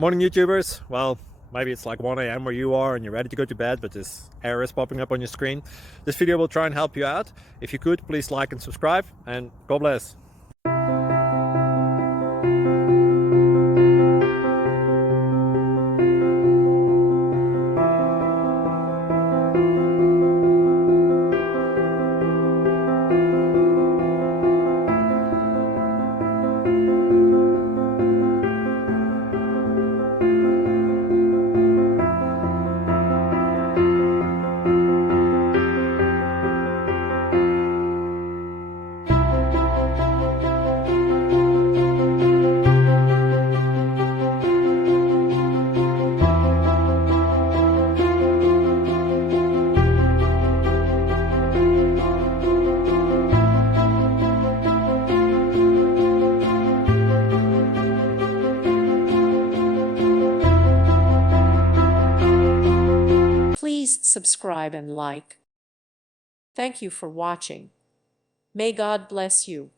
Morning YouTubers. Well, maybe it's like 1 a.m. where you are and you're ready to go to bed, but this error is popping up on your screen. This video will try and help you out. If you could, please like and subscribe, and God bless. Please subscribe and like. Thank you for watching. May God bless you.